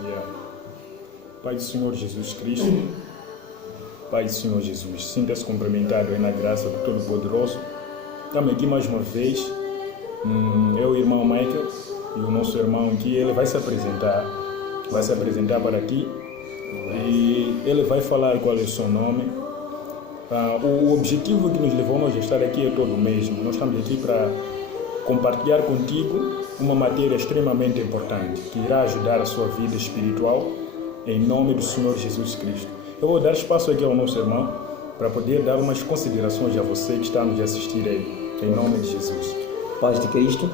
Yeah. Pai do Senhor Jesus Cristo, Pai do Senhor Jesus, sinta-se cumprimentado aí na graça do Todo-Poderoso. Estamos aqui mais uma vez, eu e o irmão Michael, e o nosso irmão aqui, ele vai se apresentar para ti, e ele vai falar qual é o seu nome. O objetivo que nos levou a estar aqui é todo o mesmo. Nós estamos aqui para compartilhar contigo uma matéria extremamente importante que irá ajudar a sua vida espiritual em nome do Senhor Jesus Cristo. Eu vou dar espaço aqui ao nosso irmão para poder dar umas considerações a você que está nos assistir aí, em nome de Jesus. Paz de Cristo,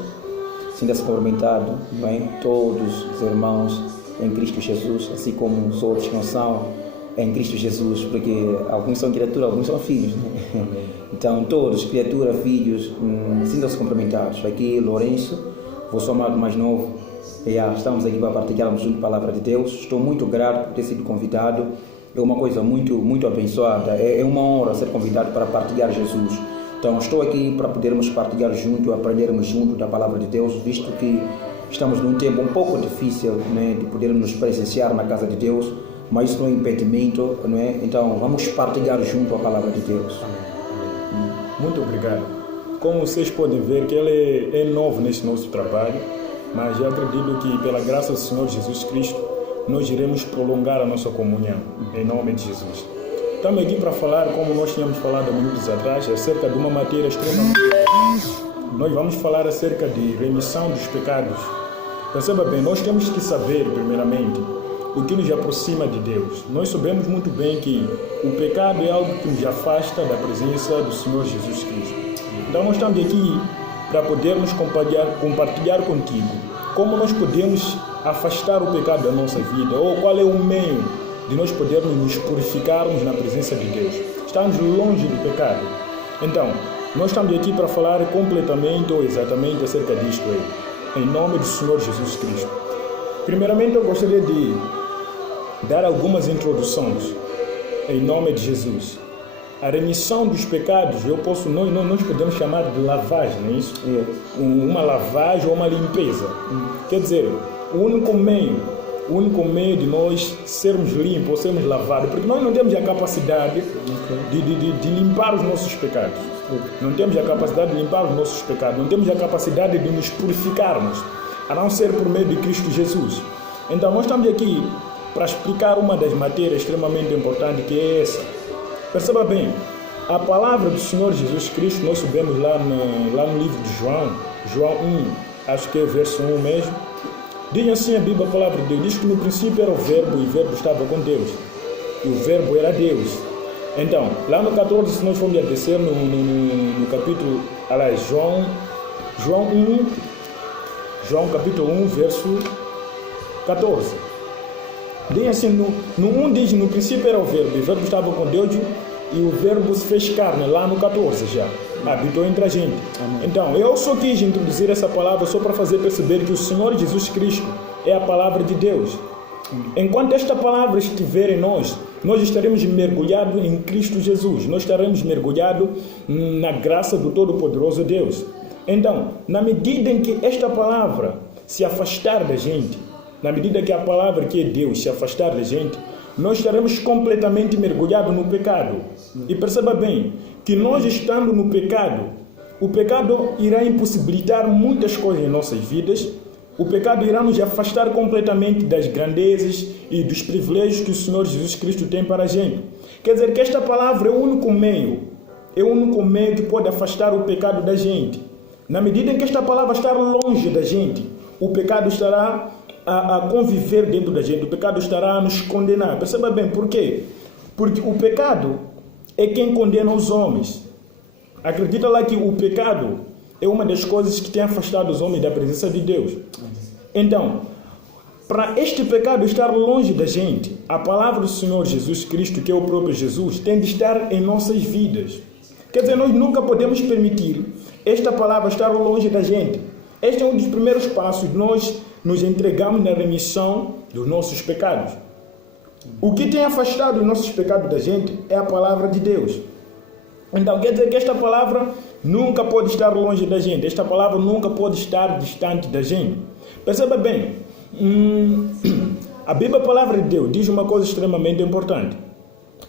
sinta-se cumprimentado, bem, todos os irmãos em Cristo Jesus, assim como os outros que não são em Cristo Jesus, porque alguns são criaturas, alguns são filhos, né? Então todos, criatura, filhos, sintam-se cumprimentados. Aqui Lourenço, vosso amado mais novo, estamos aqui para partilharmos junto a palavra de Deus. Estou muito grato por ter sido convidado, é uma coisa muito abençoada, é uma honra ser convidado para partilhar Jesus. Então estou aqui para podermos partilhar junto, aprendermos junto da palavra de Deus, visto que estamos num tempo um pouco difícil, né, de podermos nos presenciar na casa de Deus, mas isso não é impedimento, não é? Então vamos partilhar junto a palavra de Deus. Muito obrigado. Como vocês podem ver que ele é novo nesse nosso trabalho, mas eu acredito que pela graça do Senhor Jesus Cristo nós iremos prolongar a nossa comunhão, em nome de Jesus. Estamos aqui para falar, como nós tínhamos falado há minutos atrás, acerca de uma matéria extremamente... Nós vamos falar acerca de remissão dos pecados. Perceba bem, nós temos que saber, primeiramente, o que nos aproxima de Deus. Nós sabemos muito bem que o pecado é algo que nos afasta da presença do Senhor Jesus Cristo. Então nós estamos aqui para podermos compartilhar contigo como nós podemos afastar o pecado da nossa vida, ou qual é o meio de nós podermos nos purificarmos na presença de Deus. Estamos longe do pecado. Então, nós estamos aqui para falar completamente ou exatamente acerca disto aí, em nome do Senhor Jesus Cristo. Primeiramente, eu gostaria de dar algumas introduções em nome de Jesus. A remissão dos pecados, nós podemos chamar de lavagem, não é isso? Uma lavagem ou uma limpeza. Quer dizer, o único meio de nós sermos limpos ou sermos lavados, porque nós não temos a capacidade de limpar os nossos pecados. Não temos a capacidade de limpar os nossos pecados, não temos a capacidade de nos purificarmos, a não ser por meio de Cristo Jesus. Então nós estamos aqui para explicar uma das matérias extremamente importantes, que é essa. Perceba bem, a palavra do Senhor Jesus Cristo, nós sabemos lá no livro de João 1, acho que é o verso 1 mesmo, diz assim a Bíblia, a palavra de Deus, diz que no princípio era o verbo, e o verbo estava com Deus, e o verbo era Deus. Então, lá no 14, se nós formos a descer no capítulo, João capítulo 1, verso 14. Diz assim, no 1 diz, no princípio era o verbo estava com Deus, e o verbo se fez carne, lá no 14 já, habitou entre a gente. Amém. Então, eu só quis introduzir essa palavra só para fazer perceber que o Senhor Jesus Cristo é a palavra de Deus. Enquanto esta palavra estiver em nós estaremos mergulhados em Cristo Jesus, nós estaremos mergulhados na graça do Todo-Poderoso Deus. Então, na medida em que esta palavra se afastar da gente, na medida que a palavra que é Deus se afastar da gente, nós estaremos completamente mergulhados no pecado. E perceba bem, que nós estando no pecado, o pecado irá impossibilitar muitas coisas em nossas vidas. O pecado irá nos afastar completamente das grandezas e dos privilégios que o Senhor Jesus Cristo tem para a gente. Quer dizer que esta palavra é o único meio que pode afastar o pecado da gente. Na medida em que esta palavra estar longe da gente, o pecado estará a conviver dentro da gente, o pecado estará a nos condenar. Perceba bem, por quê? Porque o pecado é quem condena os homens. Acredita lá que o pecado é uma das coisas que tem afastado os homens da presença de Deus. Então, para este pecado estar longe da gente, a palavra do Senhor Jesus Cristo, que é o próprio Jesus, tem de estar em nossas vidas. Quer dizer, nós nunca podemos permitir esta palavra estar longe da gente. Este é um dos primeiros passos. Nós nos entregamos na remissão dos nossos pecados. O que tem afastado os nossos pecados da gente é a palavra de Deus. Então, quer dizer que esta palavra nunca pode estar longe da gente. Esta palavra nunca pode estar distante da gente. Perceba bem, A Bíblia, a palavra de Deus, diz uma coisa extremamente importante.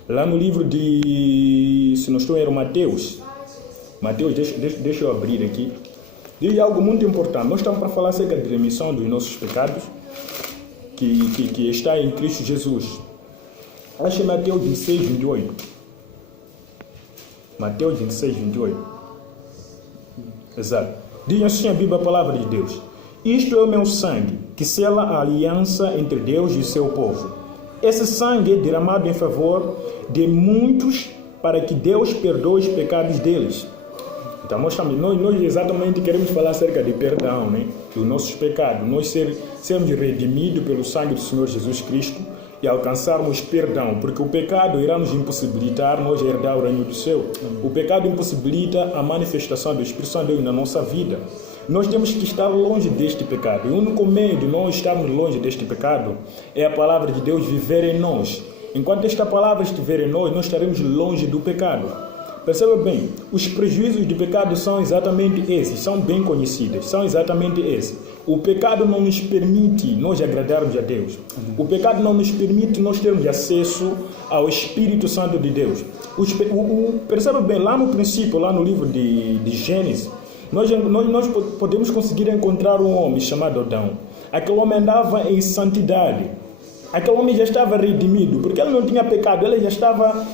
Lá no livro de, se não estou em erro, Mateus, deixa eu abrir aqui. Diz algo muito importante. Nós estamos para falar acerca de remissão dos nossos pecados, que está em Cristo Jesus. Acho que é Mateus 26, 28. Mateus 26, 28. Exato. Diz assim a Bíblia, a palavra de Deus. Isto é o meu sangue, que sela a aliança entre Deus e seu povo. Esse sangue é derramado em favor de muitos para que Deus perdoe os pecados deles. Então nós exatamente queremos falar acerca de perdão, né? Dos nossos pecados. Nós sermos redimidos pelo sangue do Senhor Jesus Cristo e alcançarmos perdão, porque o pecado irá nos impossibilitar nós herdar o reino do céu. O pecado impossibilita a manifestação do Espírito Santo de Deus na nossa vida. Nós temos que estar longe deste pecado. E o único meio de nós estarmos longe deste pecado é a palavra de Deus viver em nós. Enquanto esta palavra estiver em nós estaremos longe do pecado. Perceba bem, os prejuízos do pecado são exatamente esses, são bem conhecidos, são exatamente esses. O pecado não nos permite nós agradarmos a Deus. O pecado não nos permite nós termos acesso ao Espírito Santo de Deus. Perceba bem, lá no princípio, lá no livro de Gênesis, nós podemos conseguir encontrar um homem chamado Adão. Aquele homem andava em santidade. Aquele homem já estava redimido, porque ele não tinha pecado, ele já estava,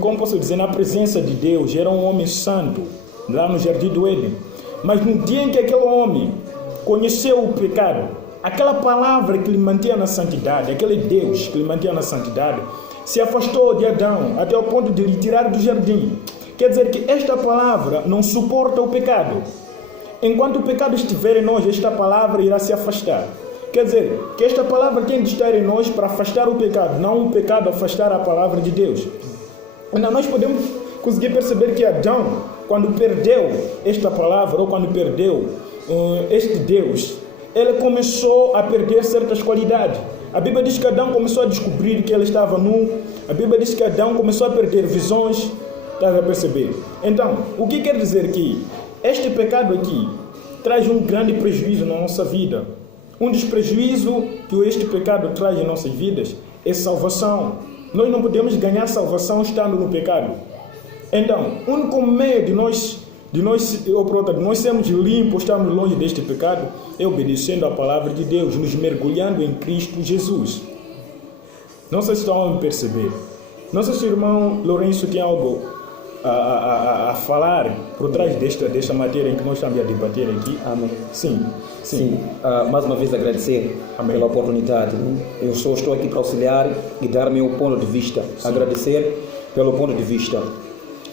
como posso dizer, na presença de Deus. Era um homem santo, lá no Jardim do Éden. Mas no dia em que aquele homem conheceu o pecado, aquela palavra que lhe mantinha na santidade, aquele Deus que lhe mantinha na santidade, se afastou de Adão até o ponto de lhe tirar do jardim. Quer dizer que esta palavra não suporta o pecado. Enquanto o pecado estiver em nós, esta palavra irá se afastar. Quer dizer, que esta palavra tem de estar em nós para afastar o pecado, não o pecado afastar a palavra de Deus. Então, nós podemos conseguir perceber que Adão, quando perdeu esta palavra, ou quando perdeu este Deus, ele começou a perder certas qualidades. A Bíblia diz que Adão começou a descobrir que ele estava nu. A Bíblia diz que Adão começou a perder visões. Estás a perceber? Então, o que quer dizer que este pecado aqui traz um grande prejuízo na nossa vida. Um dos prejuízos que este pecado traz em nossas vidas é salvação. Nós não podemos ganhar salvação estando no pecado. Então, o único meio de nós sermos limpos, estarmos longe deste pecado, é obedecendo a palavra de Deus, nos mergulhando em Cristo Jesus. Não sei se estão a me perceber. Não sei se o irmão Lourenço tem algo a falar por trás desta matéria em que nós estamos a debater aqui. Amém. Sim. Mais uma vez agradecer pela oportunidade. Eu só estou aqui para auxiliar e dar meu ponto de vista. Sim. Agradecer pelo ponto de vista.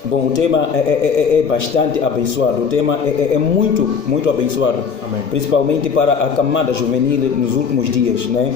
Bom, o tema é bastante abençoado. O tema é muito, muito abençoado. Amém. Principalmente para a camada juvenil nos últimos dias, né?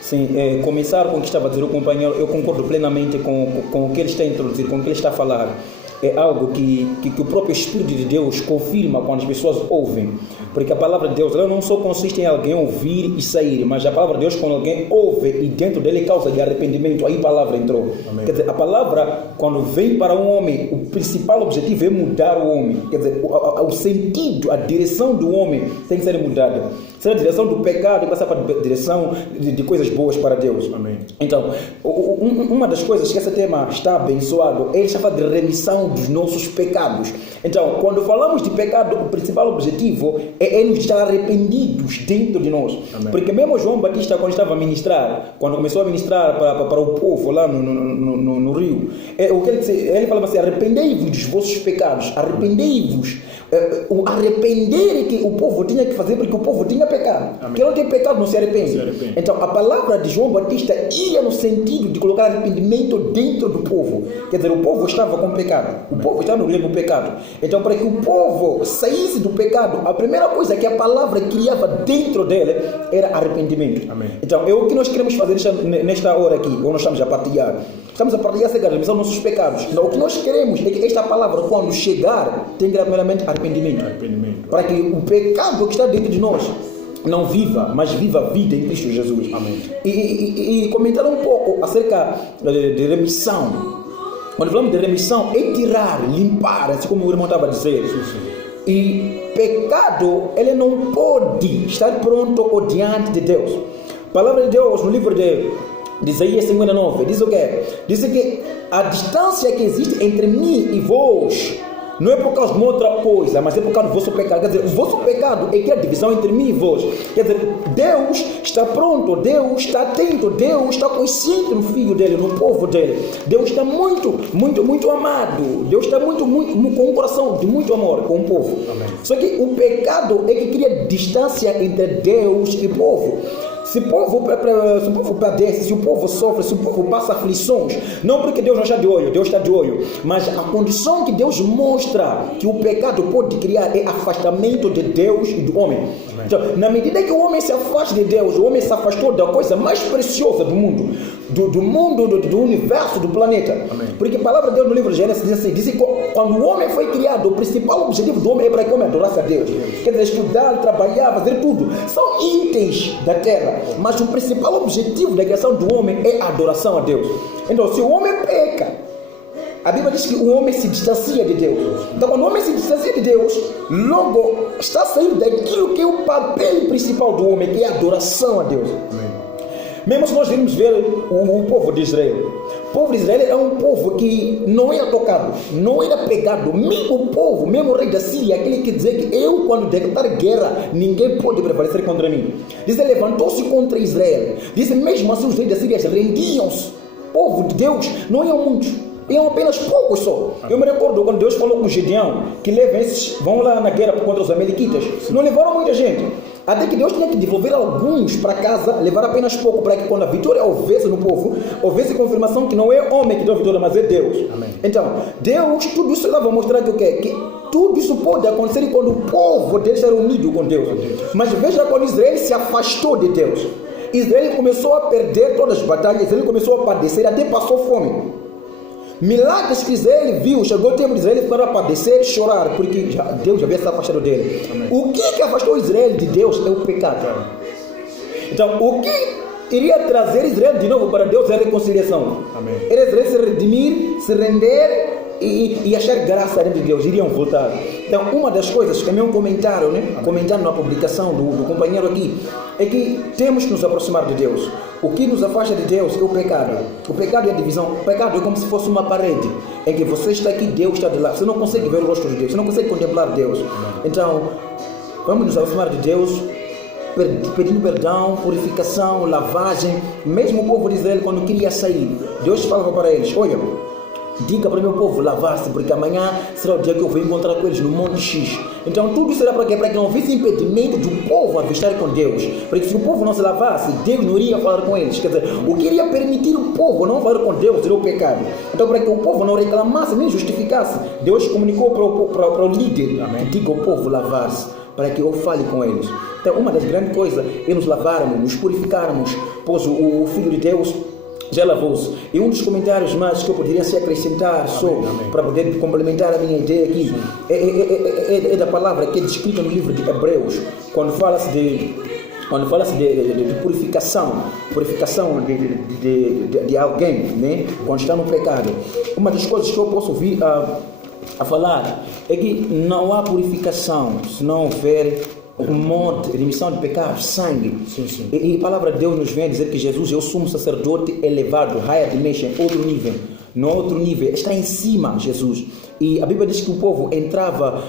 Sim, começar com o que estava a dizer o companheiro, eu concordo plenamente com o que ele está a introduzir, com o que ele está a falar. É algo que o próprio Espírito de Deus confirma quando as pessoas ouvem. Porque a palavra de Deus ela não só consiste em alguém ouvir e sair, mas a palavra de Deus, quando alguém ouve e dentro dele causa de arrependimento, aí a palavra entrou. Amém. Quer dizer, a palavra, quando vem para um homem, o principal objetivo é mudar o homem. Quer dizer, o sentido, a direção do homem tem que ser mudada. Se a direção do pecado, passar para a direção de coisas boas para Deus. Amém. Então, uma das coisas que esse tema está abençoado, ele está falando de remissão dos nossos pecados. Então, quando falamos de pecado, o principal objetivo é nos estar arrependidos dentro de nós. Amém. Porque mesmo João Batista, quando estava a ministrar, quando começou a ministrar para o povo lá no Rio, o que ele falava assim: arrependei-vos dos vossos pecados, arrependei-vos. O arrepender que o povo tinha que fazer, porque o povo tinha pecado. Amém. Quem não tem pecado não se arrepende. Então a palavra de João Batista ia no sentido de colocar arrependimento dentro do povo. Quer dizer, o povo estava com pecado, o povo estava no meio do pecado. Então, para que o povo saísse do pecado, a primeira coisa que a palavra criava dentro dele era arrependimento. Amém. Então é o que nós queremos fazer nesta hora aqui, onde nós estamos a partilhar. Estamos a partilhar acerca da remissão dos nossos pecados. Então, o que nós queremos é que esta palavra, quando chegar, tenha primeiramente arrependimento. Para que o pecado que está dentro de nós não viva, mas viva a vida em Cristo Jesus. Amém. E comentar um pouco acerca de remissão. Quando falamos de remissão, é tirar, limpar, assim como o irmão estava a dizer. Sim. E pecado, ele não pode estar pronto diante de Deus. A palavra de Deus no livro de Isaías 59 diz o quê? Diz que a distância que existe entre mim e vós não é por causa de uma outra coisa, mas é por causa do vosso pecado. Quer dizer, o vosso pecado é que é a divisão entre mim e vós. Quer dizer, Deus está pronto, Deus está atento, Deus está consciente no filho dele, no povo dele. Deus está muito amado. Deus está muito com um coração de muito amor com o povo. Amém. Só que o pecado é que cria distância entre Deus e o povo. Se o povo padece, se o povo sofre, se o povo passa aflições, não porque Deus não está de olho, Deus está de olho, mas a condição que Deus mostra que o pecado pode criar é afastamento de Deus e do homem. Amém. Então, na medida que o homem se afasta de Deus, o homem se afastou da coisa mais preciosa do mundo, do universo, do planeta. Amém. Porque a palavra de Deus no livro de Gênesis diz assim, diz que quando o homem foi criado, o principal objetivo do homem é para que o homem adorasse a Deus. Quer dizer, estudar, trabalhar, fazer tudo. São itens da terra. Mas o principal objetivo da criação do homem é a adoração a Deus. Então, se o homem peca, a Bíblia diz que o homem se distancia de Deus. Então, quando o homem se distancia de Deus, logo está saindo daquilo que é o papel principal do homem, que é a adoração a Deus. Amém. Mesmo se nós virmos ver o povo de Israel, o povo de Israel é um povo que não era tocado, não era pegado. Mesmo o povo, mesmo o rei da Síria, aquele que dizia que eu, quando decretar guerra, ninguém pode prevalecer contra mim. Diz, ele levantou-se contra Israel. Diz, mesmo assim os reis da Síria rendiam-se. O povo de Deus não iam muitos, iam apenas poucos só. Eu me recordo quando Deus falou com Gedeão que vão lá na guerra contra os amalequitas. Não levaram muita gente. Até que Deus tinha que devolver alguns para casa, levar apenas pouco, para que quando a vitória houvesse no povo, houvesse confirmação que não é homem que deu a vitória, mas é Deus. Amém. Então, Deus, tudo isso vai mostrar que o quê? Que tudo isso pode acontecer quando o povo dele ser unido com Deus. Mas veja quando Israel se afastou de Deus. Israel começou a perder todas as batalhas, Israel começou a padecer, até passou fome. Milagres que Israel viu, chegou o tempo de Israel para padecer e chorar, porque Deus já havia se afastado dele. Amém. O que afastou Israel de Deus é o pecado. Então, o que iria trazer Israel de novo para Deus é a reconciliação. Amém. Era Israel se redimir, se render e achar graça dentro de Deus, iriam voltar. Então, uma das coisas, também um comentário, comentando na publicação do companheiro aqui, é que temos que nos aproximar de Deus. O que nos afasta de Deus é o pecado. O pecado é a divisão. O pecado é como se fosse uma parede, em que você está aqui, Deus está de lá. Você não consegue ver o rosto de Deus, você não consegue contemplar Deus. Então, vamos nos aproximar de Deus, pedindo perdão, purificação, lavagem. Mesmo o povo de Israel, quando queria sair, Deus falava para eles, olha, diga para o meu povo lavar-se, porque amanhã será o dia que eu vou encontrar com eles no Monte X. Então tudo isso era para quê? Para que não houvesse impedimento do povo a estar com Deus. Porque se o povo não se lavasse, Deus não iria falar com eles. Quer dizer, o que iria permitir o povo não falar com Deus era o pecado. Então, para que o povo não reclamasse nem justificasse, Deus comunicou para o líder, que diga ao povo lavar-se, para que eu fale com eles. Então, uma das grandes coisas é nos lavarmos, nos purificarmos, pois o Filho de Deus já lavou-se. E um dos comentários mais que eu poderia se acrescentar para poder complementar a minha ideia aqui é da palavra que é descrita no livro de Hebreus, quando fala-se de purificação de alguém, né? Quando está no pecado. Uma das coisas que eu posso vir a falar é que não há purificação se não houver um monte de remissão de pecados, sangue. Sim. E a palavra de Deus nos vem dizer que Jesus é o sumo sacerdote elevado, higher dimension, outro nível. No outro nível, está em cima Jesus. E a Bíblia diz que o povo entrava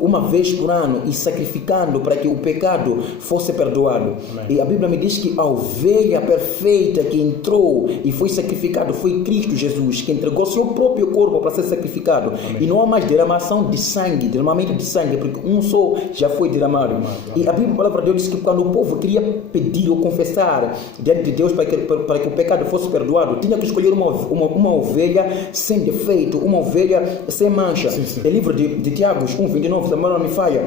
uma vez por ano e sacrificando para que o pecado fosse perdoado. Amém. E a Bíblia me diz que a ovelha perfeita que entrou e foi sacrificado foi Cristo Jesus, que entregou seu próprio corpo para ser sacrificado. Amém. E não há mais derramação de sangue, derramamento de sangue, porque um só já foi derramado. Amém. E a Bíblia, a palavra de Deus diz que quando o povo queria pedir ou confessar diante de Deus para que o pecado fosse perdoado, tinha que escolher uma ovelha sem defeito, uma ovelha sem mancha. Sim. É livro de Tiago 1:29, se não me falha.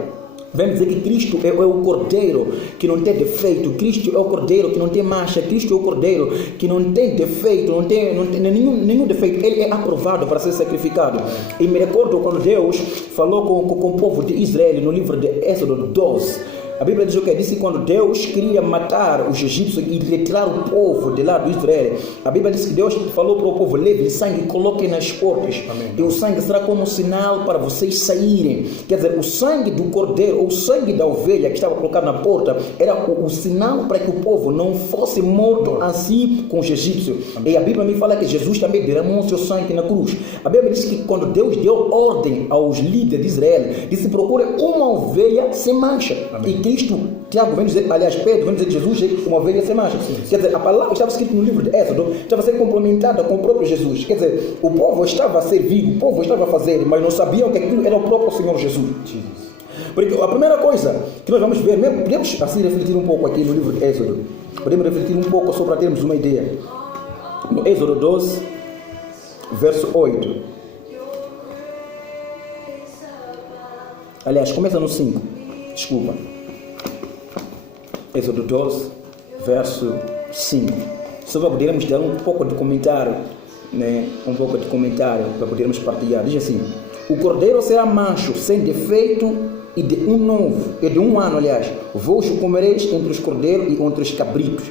Vem dizer que Cristo é o cordeiro que não tem defeito, Cristo é o cordeiro que não tem mancha, Cristo é o cordeiro que não tem defeito, não tem nenhum defeito, ele é aprovado para ser sacrificado. E me recordo quando Deus falou com o povo de Israel no livro de Êxodo 12, A Bíblia diz o quê? Diz que quando Deus queria matar os egípcios e retirar o povo de lá do Israel, a Bíblia diz que Deus falou para o povo: levem sangue e coloquem nas portas. Amém. E o sangue será como um sinal para vocês saírem. Quer dizer, o sangue do cordeiro ou o sangue da ovelha que estava colocado na porta era o sinal para que o povo não fosse morto assim com os egípcios. E a Bíblia me fala que Jesus também derramou o seu sangue na cruz. A Bíblia diz que quando Deus deu ordem aos líderes de Israel, disse: procure uma ovelha sem mancha. Amém. E Cristo, Tiago vem dizer, aliás, Pedro vem dizer que Jesus é uma ovelha sem mancha. Quer dizer, a palavra estava escrita no livro de Êxodo, estava a ser complementada com o próprio Jesus. Quer dizer, o povo estava a servir, o povo estava a fazer, mas não sabiam que aquilo era o próprio Senhor Jesus. Porque a primeira coisa que nós vamos ver, podemos assim refletir um pouco aqui no livro de Êxodo, podemos refletir um pouco só para termos uma ideia. No Êxodo 12, verso 8. Aliás, começa no 5. Desculpa. Êxodo 12, verso 5. Só para podermos dar um pouco de comentário, né? Um pouco de comentário para podermos partilhar. Diz assim: o cordeiro será macho, sem defeito, e de um ano, aliás. Vós o comereis entre os cordeiros e entre os cabritos.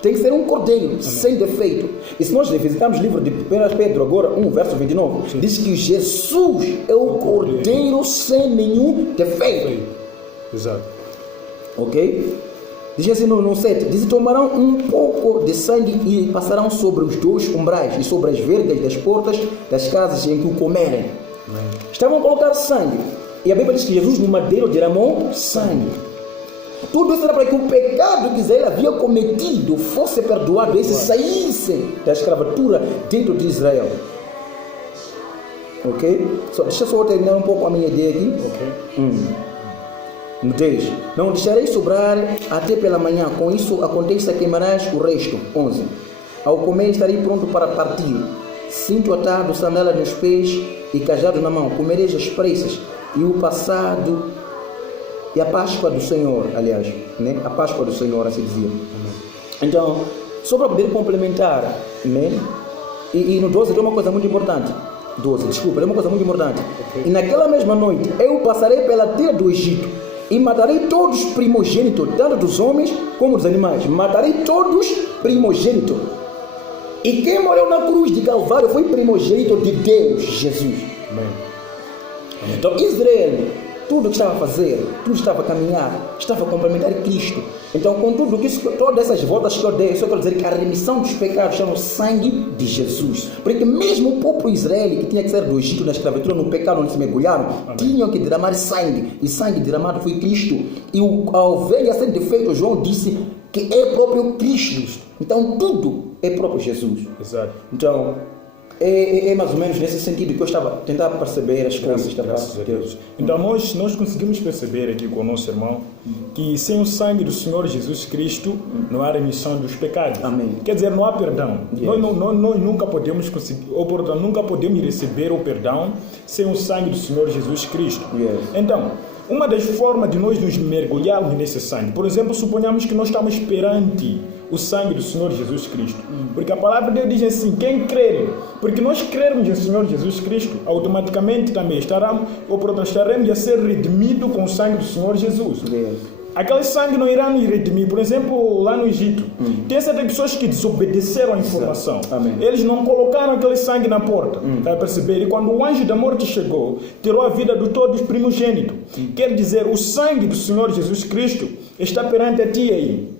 Tem que ser um cordeiro sem defeito. E se nós visitarmos o livro de 1 Pedro, agora 1, verso 29, sim, diz que Jesus é o cordeiro sem nenhum defeito. Exato. Ok? Diz assim no 7, diz: tomarão um pouco de sangue e passarão sobre os dois umbrais e sobre as vergas das portas das casas em que o comerem. Estavam a colocar sangue. E a Bíblia diz que Jesus no madeiro derramou sangue. Tudo isso era para que o pecado que Israel havia cometido fosse perdoado, eles saíssem da escravatura dentro de Israel. Ok? Deixa eu só terminar um pouco a minha ideia aqui. Ok. No 10. Não deixarei sobrar até pela manhã. Com isso aconteça, queimarás o resto. 11. Ao comer estarei pronto para partir. Cinto atado, sandália nos pés e cajado na mão. Comereis as pressas e o passado e a Páscoa do Senhor, aliás, né? A Páscoa do Senhor, assim dizia. Então, só para poder complementar, né? E no 12 tem uma coisa muito importante. 12, desculpa, é uma coisa muito importante. Okay. E naquela mesma noite eu passarei pela terra do Egito e matarei todos os primogênitos, tanto dos homens como dos animais. Matarei todos primogênitos. E quem morreu na cruz de Calvário foi primogênito de Deus, Jesus. Amém. Então Israel, tudo que estava a fazer, tudo estava a caminhar, estava a complementar Cristo. Então, com tudo isso, todas essas voltas que eu dei, eu só quero dizer que a remissão dos pecados chama o sangue de Jesus. Porque mesmo o povo israelita que tinha que sair do Egito na escravatura, no pecado onde se mergulharam, tinham que derramar sangue. E sangue derramado foi Cristo. E a ovelha sem defeito, João disse que é próprio Cristo. Então, tudo é próprio Jesus. Exato. Então, é mais ou menos nesse sentido que eu estava a tentar perceber as coisas da parte de Deus. Então nós conseguimos perceber aqui com o nosso irmão que sem o sangue do Senhor Jesus Cristo não há remissão dos pecados. Amém. Quer dizer, não há perdão. Yes. Nós nunca podemos conseguir, ou portanto, nunca podemos receber o perdão sem o sangue do Senhor Jesus Cristo. Yes. Então, uma das formas de nós nos mergulharmos nesse sangue, por exemplo, suponhamos que nós estamos perante o sangue do Senhor Jesus Cristo. Porque a palavra de Deus diz assim: quem crer, porque nós crermos em Senhor Jesus Cristo, automaticamente também estaremos a ser redimidos com o sangue do Senhor Jesus. Yes. Aquele sangue não irá nos redimir. Por exemplo, lá no Egito, tem certas pessoas que desobedeceram a informação. Amém. Eles não colocaram aquele sangue na porta. Vai perceber? E quando o anjo da morte chegou, tirou a vida de todos os primogênitos. Quer dizer, o sangue do Senhor Jesus Cristo está perante a ti aí,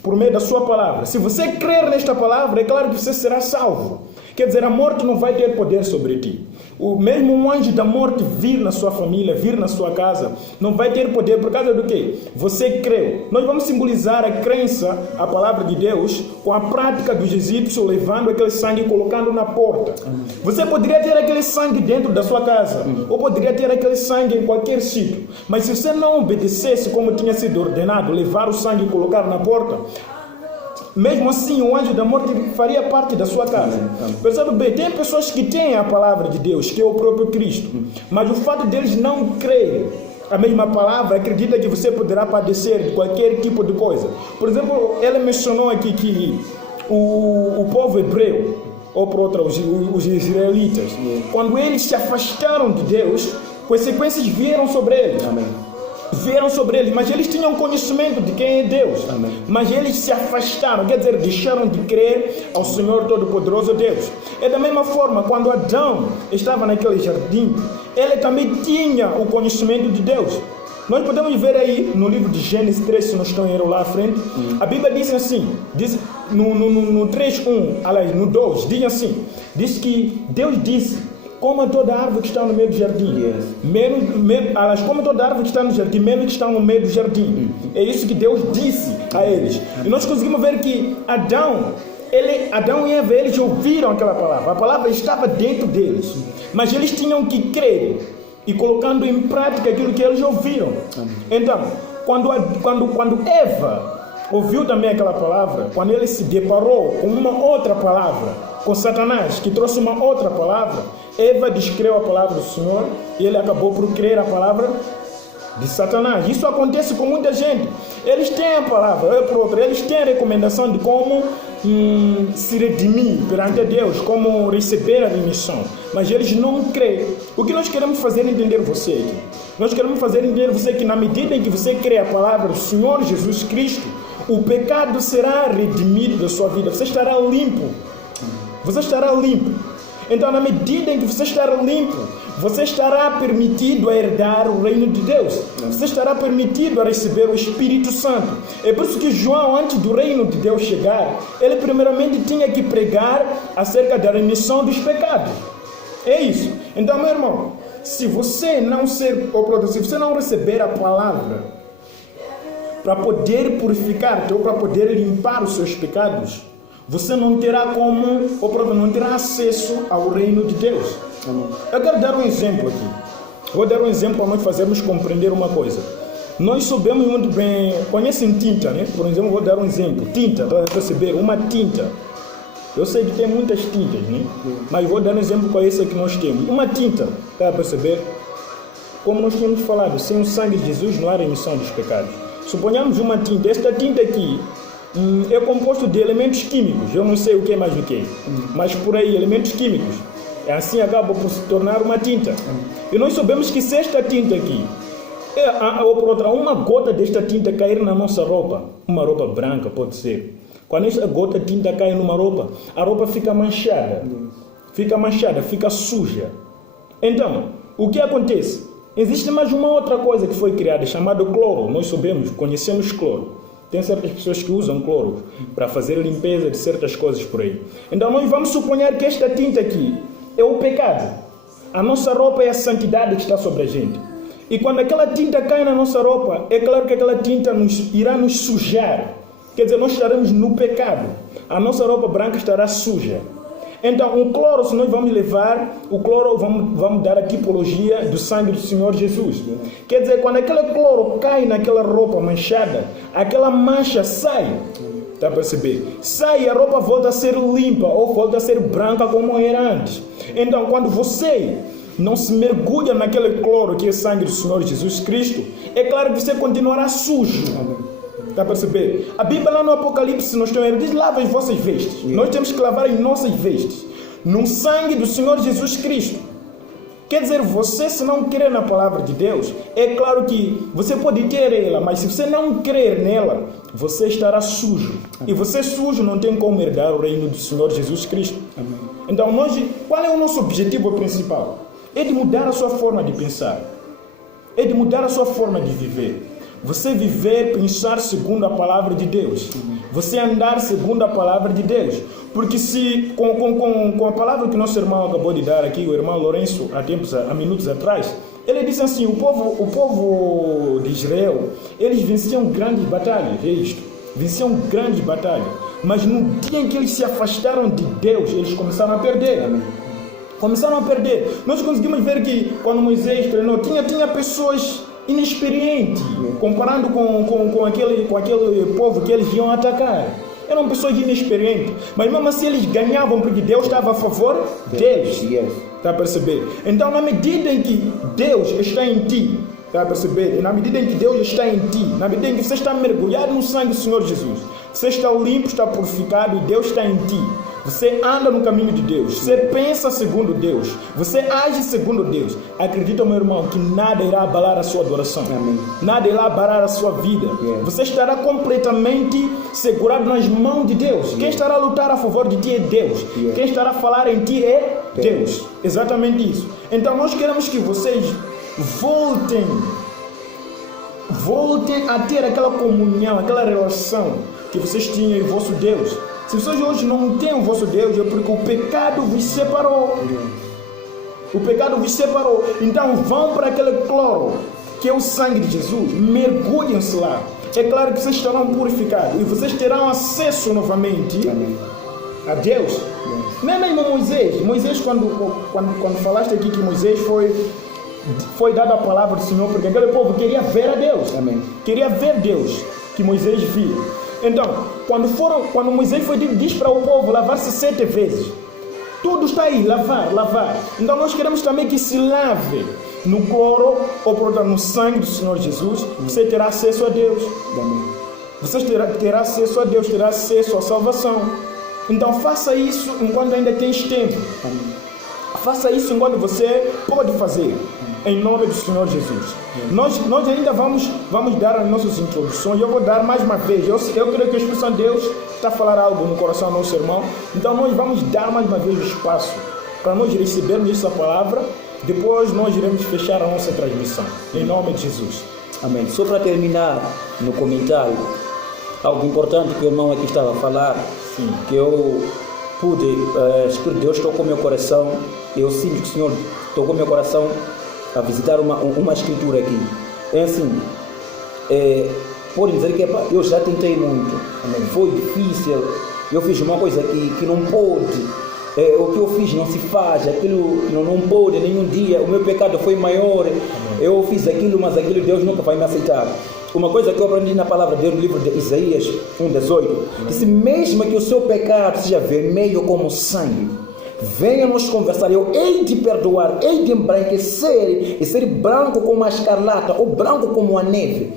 por meio da sua palavra. Se você crer nesta palavra, é claro que você será salvo. Quer dizer, a morte não vai ter poder sobre ti. O mesmo um anjo da morte vir na sua família, vir na sua casa, não vai ter poder por causa do quê? Você creu. Nós vamos simbolizar a crença, a palavra de Deus, com a prática dos egípcios, levando aquele sangue e colocando na porta. Você poderia ter aquele sangue dentro da sua casa, ou poderia ter aquele sangue em qualquer sítio. Mas se você não obedecesse como tinha sido ordenado, levar o sangue e colocar na porta, mesmo assim o anjo da morte faria parte da sua casa. Percebe bem, tem pessoas que têm a palavra de Deus, que é o próprio Cristo, mas o fato deles não crerem a mesma palavra, acredita que você poderá padecer de qualquer tipo de coisa. Por exemplo, ele mencionou aqui que o povo hebreu, ou por outra, os israelitas, quando eles se afastaram de Deus, consequências vieram sobre eles. Amém. vieram sobre eles, mas eles tinham conhecimento de quem é Deus. Amém. Mas eles se afastaram, quer dizer, deixaram de crer ao Senhor Todo-Poderoso Deus. É da mesma forma, quando Adão estava naquele jardim, ele também tinha o conhecimento de Deus. Nós podemos ver aí no livro de Gênesis 3, se não estão indo lá à frente, a Bíblia diz assim, diz, no 3:1, aliás, no 2, diz assim, diz que Deus disse: coma toda árvore que está no meio do jardim. Yes. Coma toda árvore que está no jardim, mesmo que está no meio do jardim. É isso que Deus disse a eles. E nós conseguimos ver que Adão e Eva, eles ouviram aquela palavra. A palavra estava dentro deles. Mas eles tinham que crer e colocando em prática aquilo que eles ouviram. Então, quando Eva ouviu também aquela palavra, quando ele se deparou com uma outra palavra, com Satanás, que trouxe uma outra palavra, Eva descreu a palavra do Senhor e ele acabou por crer a palavra de Satanás. Isso acontece com muita gente. Eles têm a palavra, eles têm a recomendação de como se redimir perante Deus, como receber a remissão, mas eles não creem. O que nós queremos fazer entender você aqui? Nós queremos fazer entender você que na medida em que você crê a palavra do Senhor Jesus Cristo, o pecado será redimido da sua vida. Você estará limpo. Você estará limpo. Então, na medida em que você estará limpo, você estará permitido a herdar o reino de Deus. Você estará permitido a receber o Espírito Santo. É por isso que João, antes do reino de Deus chegar, ele primeiramente tinha que pregar acerca da remissão dos pecados. É isso. Então, meu irmão, se você não receber a palavra para poder purificar-te ou para poder limpar os seus pecados, você não terá não terá acesso ao reino de Deus. Eu quero dar um exemplo aqui. Vou dar um exemplo para nós fazermos compreender uma coisa. Nós sabemos muito bem, conhecem tinta, né? Por exemplo, vou dar um exemplo. Tinta, para perceber, uma tinta. Eu sei que tem muitas tintas, né? Mas vou dar um exemplo com essa que nós temos. Uma tinta, para perceber, como nós tínhamos falado, sem o sangue de Jesus não há remissão dos pecados. Suponhamos uma tinta, esta tinta aqui é composto de elementos químicos, eu não sei o que mais do que, mas por aí, elementos químicos, assim acaba por se tornar uma tinta. E nós sabemos que se esta tinta aqui, ou por outra, uma gota desta tinta cair na nossa roupa, uma roupa branca pode ser, quando esta gota de tinta cai numa roupa, a roupa fica manchada, fica suja. Então, o que acontece? Existe mais uma outra coisa que foi criada, chamada cloro. Nós sabemos, conhecemos cloro. Tem certas pessoas que usam cloro para fazer limpeza de certas coisas por aí. Então nós vamos suponer que esta tinta aqui é o pecado. A nossa roupa é a santidade que está sobre a gente. E quando aquela tinta cai na nossa roupa, é claro que aquela tinta irá nos sujar. Quer dizer, nós estaremos no pecado. A nossa roupa branca estará suja. Então, o cloro, se nós vamos levar, o cloro, vamos dar a tipologia do sangue do Senhor Jesus. Quer dizer, quando aquele cloro cai naquela roupa manchada, aquela mancha sai. Está a perceber? Sai e a roupa volta a ser limpa ou volta a ser branca como era antes. Então, quando você não se mergulha naquele cloro que é sangue do Senhor Jesus Cristo, é claro que você continuará sujo. Está a perceber? A Bíblia lá no Apocalipse, nós temos, diz: lava as vossas vestes. Nós temos que lavar as nossas vestes no sangue do Senhor Jesus Cristo. Quer dizer, você, se não crer na palavra de Deus, é claro que você pode ter ela, mas se você não crer nela, você estará sujo. E você sujo não tem como herdar o reino do Senhor Jesus Cristo. Então, qual é o nosso objetivo principal? É de mudar a sua forma de pensar. É de mudar a sua forma de viver. Você viver, pensar segundo a palavra de Deus. Você andar segundo a palavra de Deus. Porque se com a palavra que nosso irmão acabou de dar aqui, o irmão Lourenço, há minutos atrás, ele disse assim: o povo de Israel, eles venciam grandes batalhas, é isto, venciam grandes batalhas, mas no dia em que eles se afastaram de Deus, eles começaram a perder. Começaram a perder. Nós conseguimos ver que quando Moisés treinou, tinha pessoas inexperientes, comparando com aquele povo que eles iam atacar. Eram pessoas inexperientes, mas mesmo assim eles ganhavam porque Deus estava a favor deles. Está a perceber? Então, na medida em que Deus está em ti, está a perceber? Na medida em que Deus está em ti, na medida em que você está mergulhado no sangue do Senhor Jesus, você está limpo, está purificado e Deus está em ti. você anda no caminho de Deus, você pensa segundo Deus, você age segundo Deus, acredita, meu irmão, que nada irá abalar a sua adoração. Amém. Nada irá abalar a sua vida. Você estará completamente segurado nas mãos de Deus. Quem estará a lutar a favor de ti é Deus. Quem estará a falar em ti é Deus. Exatamente isso. Então nós queremos que vocês voltem a ter aquela comunhão, aquela relação que vocês tinham em vosso Deus. Se vocês hoje não têm o vosso Deus, é porque o pecado vos separou. O pecado vos separou. Então vão para aquele cloro, que é o sangue de Jesus. Mergulhem-se lá. É claro que vocês estarão purificados. E vocês terão acesso novamente a Deus. Não é mesmo Moisés. Moisés, quando falaste aqui que Moisés foi dada a palavra do Senhor, porque aquele povo queria ver a Deus. Amém. Queria ver Deus, que Moisés via. Então, quando Moisés diz para o povo lavar-se 7 vezes, tudo está aí, lavar. Então nós queremos também que se lave no cloro, ou portanto no sangue do Senhor Jesus. Você terá acesso a Deus. Amém. Você terá acesso a Deus, terá acesso à salvação. Então faça isso enquanto ainda tens tempo. Amém. Faça isso enquanto você pode fazer. Em nome do Senhor Jesus. Nós ainda vamos dar as nossas introduções. Eu vou dar mais uma vez. Eu creio que a expressão de Deus está a falar algo no coração do nosso irmão. Então nós vamos dar mais uma vez o espaço para nós recebermos essa palavra. Depois nós iremos fechar a nossa transmissão. Em nome de Jesus. Amém. Só para terminar no comentário, algo importante que o irmão aqui estava a falar, que eu pude, o Espírito de Deus tocou meu coração. Eu sinto que o Senhor tocou meu coração a visitar uma escritura aqui. É assim, pode dizer que eu já tentei muito. Amém. Foi difícil. Eu fiz uma coisa que não pôde. O que eu fiz não se faz, aquilo não pode, nenhum dia, o meu pecado foi maior. Amém. Eu fiz aquilo, mas aquilo Deus nunca vai me aceitar. Uma coisa que eu aprendi na palavra de Deus no livro de Isaías 1:18, disse: mesmo que o seu pecado seja vermelho como sangue, venha nos conversar, eu hei de perdoar, hei de embranquecer e ser branco como a escarlata ou branco como a neve.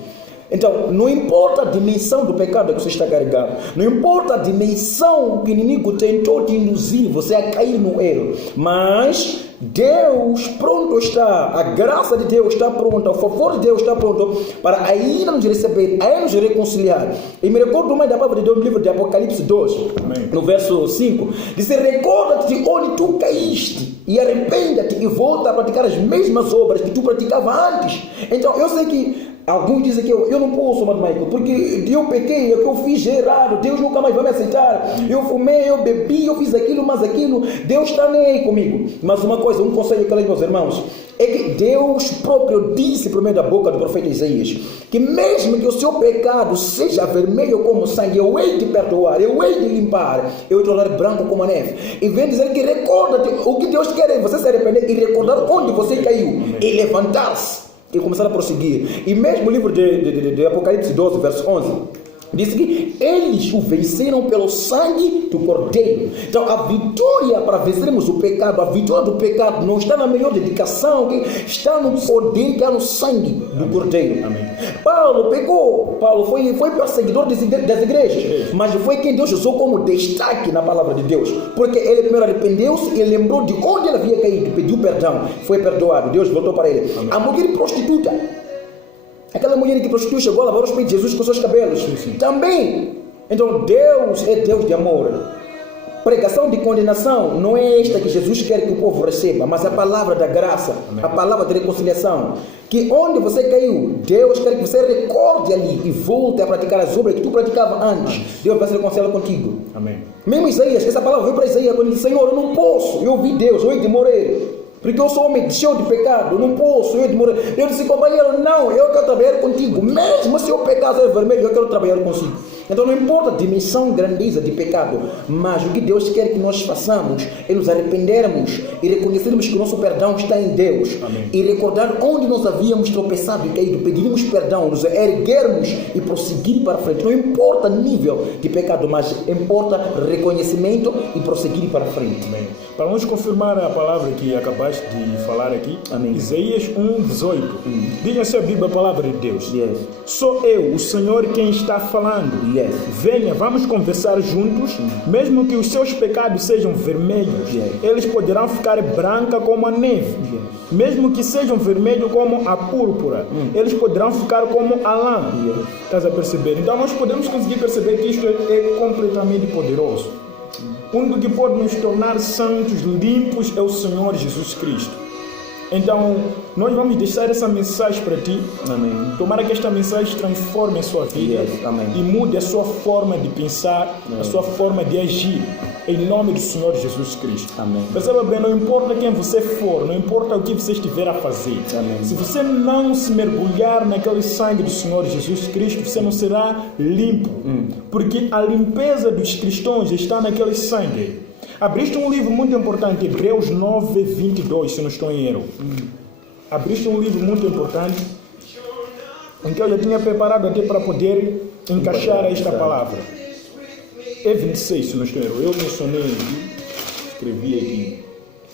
Então, não importa a dimensão do pecado que você está carregando, não importa a dimensão que o inimigo tentou te induzir você a cair no erro, mas Deus pronto está, a graça de Deus está pronta, o favor de Deus está pronto para ainda nos receber, ainda nos reconciliar. E me recordo mais da palavra de Deus no livro de Apocalipse 2, Amém. No verso 5, diz: recorda-te de onde tu caíste e arrependa-te e volta a praticar as mesmas obras que tu praticava antes. Então, eu sei que alguns dizem que eu não posso, Amado Michael, porque eu pequei, o que eu fiz errado, Deus nunca mais vai me aceitar. Eu fumei, eu bebi, eu fiz aquilo, mas aquilo, Deus está nem aí comigo. Mas uma coisa, um conselho que eu leio, meus irmãos, é que Deus próprio disse por meio da boca do profeta Isaías, que mesmo que o seu pecado seja vermelho como sangue, eu hei de perdoar, eu hei de limpar, eu hei de tornar branco como a neve. E vem dizer que recorda-te, o que Deus quer é você se arrepender e recordar onde você caiu e levantar-se e começar a prosseguir. E mesmo o livro de Apocalipse 12, verso 11, diz que eles o venceram pelo sangue do Cordeiro. Então a vitória para vencermos o pecado, a vitória do pecado não está na melhor dedicação, está no poder que há no sangue do Cordeiro. Amém. Paulo pecou, Paulo foi perseguidor das igrejas, mas foi quem Deus usou como destaque na palavra de Deus, porque ele primeiro arrependeu-se e lembrou de onde ele havia caído, pediu perdão, foi perdoado, Deus voltou para ele. Amém. A mulher prostituta, aquela mulher que prostitui, chegou a lavar os pés de Jesus com seus cabelos. Sim. Também. Então Deus é Deus de amor. Pregação de condenação não é esta que Jesus quer que o povo receba, mas a palavra da graça, Amém. A palavra de reconciliação. Que onde você caiu, Deus quer que você recorde ali e volte a praticar as obras que tu praticava antes. Deus vai se reconciliar contigo. Amém. Mesmo Isaías, essa palavra veio para Isaías quando ele disse: Senhor, eu não posso, eu vi Deus, eu hei de morrer. Porque eu sou homem cheio de pecado, eu não posso, eu hei de morrer. Eu disse: companheiro, não, eu quero trabalhar contigo. Mesmo se o pecado é vermelho, eu quero trabalhar contigo. Então não importa a dimensão, grandeza de pecado, mas o que Deus quer que nós façamos é nos arrependermos e reconhecermos que o nosso perdão está em Deus. Amém. E recordar onde nós havíamos tropeçado e caído, pedirmos perdão, nos erguermos e prosseguir para frente. Não importa o nível de pecado, mas importa reconhecimento e prosseguir para frente. Amém. Para nós confirmar a palavra que acabaste de falar aqui, Amém. Isaías 1:18, diz assim a Bíblia, a palavra de Deus: Yes. Sou eu, o Senhor, quem está falando. Yes. Yes. Venha, vamos conversar juntos. Mesmo que os seus pecados sejam vermelhos, Yes. eles poderão ficar branca como a neve. Yes. Mesmo que sejam vermelhos como a púrpura, eles poderão ficar como a lã. Yes. Estás a perceber? Então nós podemos conseguir perceber que isto é completamente poderoso. O único que pode nos tornar santos, limpos, é o Senhor Jesus Cristo. Então, nós vamos deixar essa mensagem para ti. Amém. Tomara que esta mensagem transforme a sua vida. Yes. Amém. E mude a sua forma de pensar, a sua forma de agir. Em nome do Senhor Jesus Cristo. Amém. Perceba bem, não importa quem você for, não importa o que você estiver a fazer. Amém. Se você não se mergulhar naquele sangue do Senhor Jesus Cristo, você não será limpo. Porque a limpeza dos cristãos está naquele sangue. Abriste um livro muito importante, Hebreus 9, 22, se não estou em erro. Abriste um livro muito importante, em que eu já tinha preparado até para poder encaixar esta palavra. É 26, se não estou em erro. Eu mencionei aqui, escrevi aqui.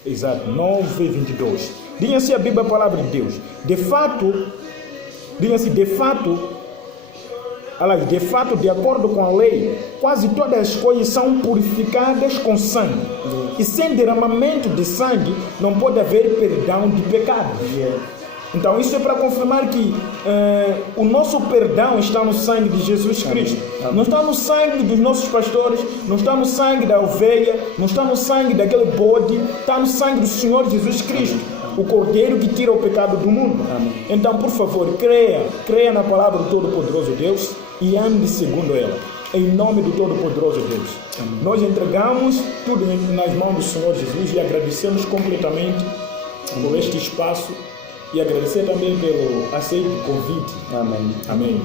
Exato, 9, 22. Diga assim a Bíblia, a palavra de Deus. De fato, diga assim, de fato, de acordo com a lei, quase todas as coisas são purificadas com sangue. E sem derramamento de sangue, não pode haver perdão de pecados. Então isso é para confirmar que o nosso perdão está no sangue de Jesus Cristo. Não está no sangue dos nossos pastores, não está no sangue da ovelha, não está no sangue daquele bode, está no sangue do Senhor Jesus Cristo, o Cordeiro que tira o pecado do mundo. Então, por favor, creia na palavra do Todo-Poderoso Deus e ande segundo ela. Em nome do Todo-Poderoso Deus. Nós entregamos tudo nas mãos do Senhor Jesus e agradecemos completamente por este espaço e agradecer também pelo aceito convite. Amém. Amém.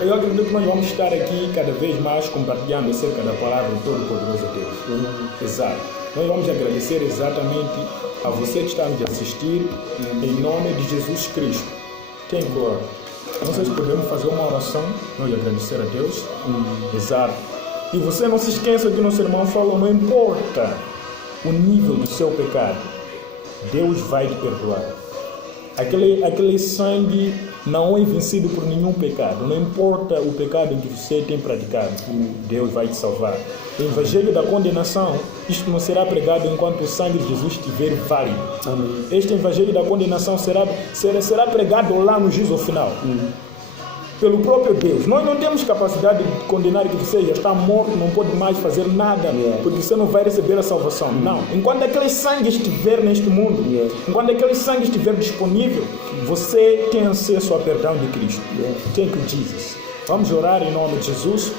Eu acredito que nós vamos estar aqui cada vez mais compartilhando acerca da palavra do Todo-Poderoso Deus. Exato. Nós vamos agradecer exatamente a você que está nos assistir em nome de Jesus Cristo. Tem glória. Não sei se podemos fazer uma oração, nós agradecer a Deus. Exato. E você não se esqueça que nosso irmão falou, não importa o nível do seu pecado, Deus vai te perdoar. Aquele sangue não é vencido por nenhum pecado. Não importa o pecado que você tem praticado, Deus vai te salvar. O evangelho da condenação, isto não será pregado enquanto o sangue de Jesus estiver válido. Amém. Este evangelho da condenação será pregado lá no juízo final. Pelo próprio Deus. Nós não temos capacidade de condenar que você já está morto, não pode mais fazer nada, porque você não vai receber a salvação. Não. Enquanto aquele sangue estiver neste mundo, enquanto aquele sangue estiver disponível, você tem acesso ao perdão de Cristo. Thank you, Jesus. Vamos orar em nome de Jesus,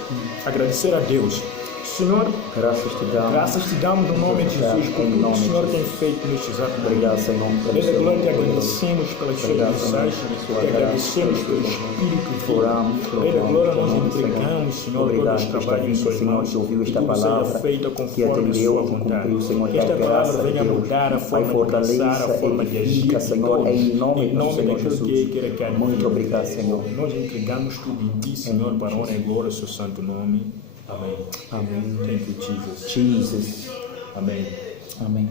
agradecer a Deus. Senhor, graças te damos no nome de Jesus por tudo que o Senhor tem feito neste exato momento. Obrigado, Senhor. Desde a glória te agradecemos pelas suas mensagens, te agradecemos pelo Espírito de vida. Desde a glória nós entregamos, Senhor, todo este trabalho em suas mãos, que tudo seja feito conforme a sua vontade. Que esta palavra venha mudar a forma de pensar, a forma de agir de todos, em nome daquele que queira que muito obrigado, Senhor. Nós entregamos tudo em Ti, Senhor, para a honra e glória do seu santo nome. Amém. Amém. Thank you, Jesus. Jesus. Amém. Amém.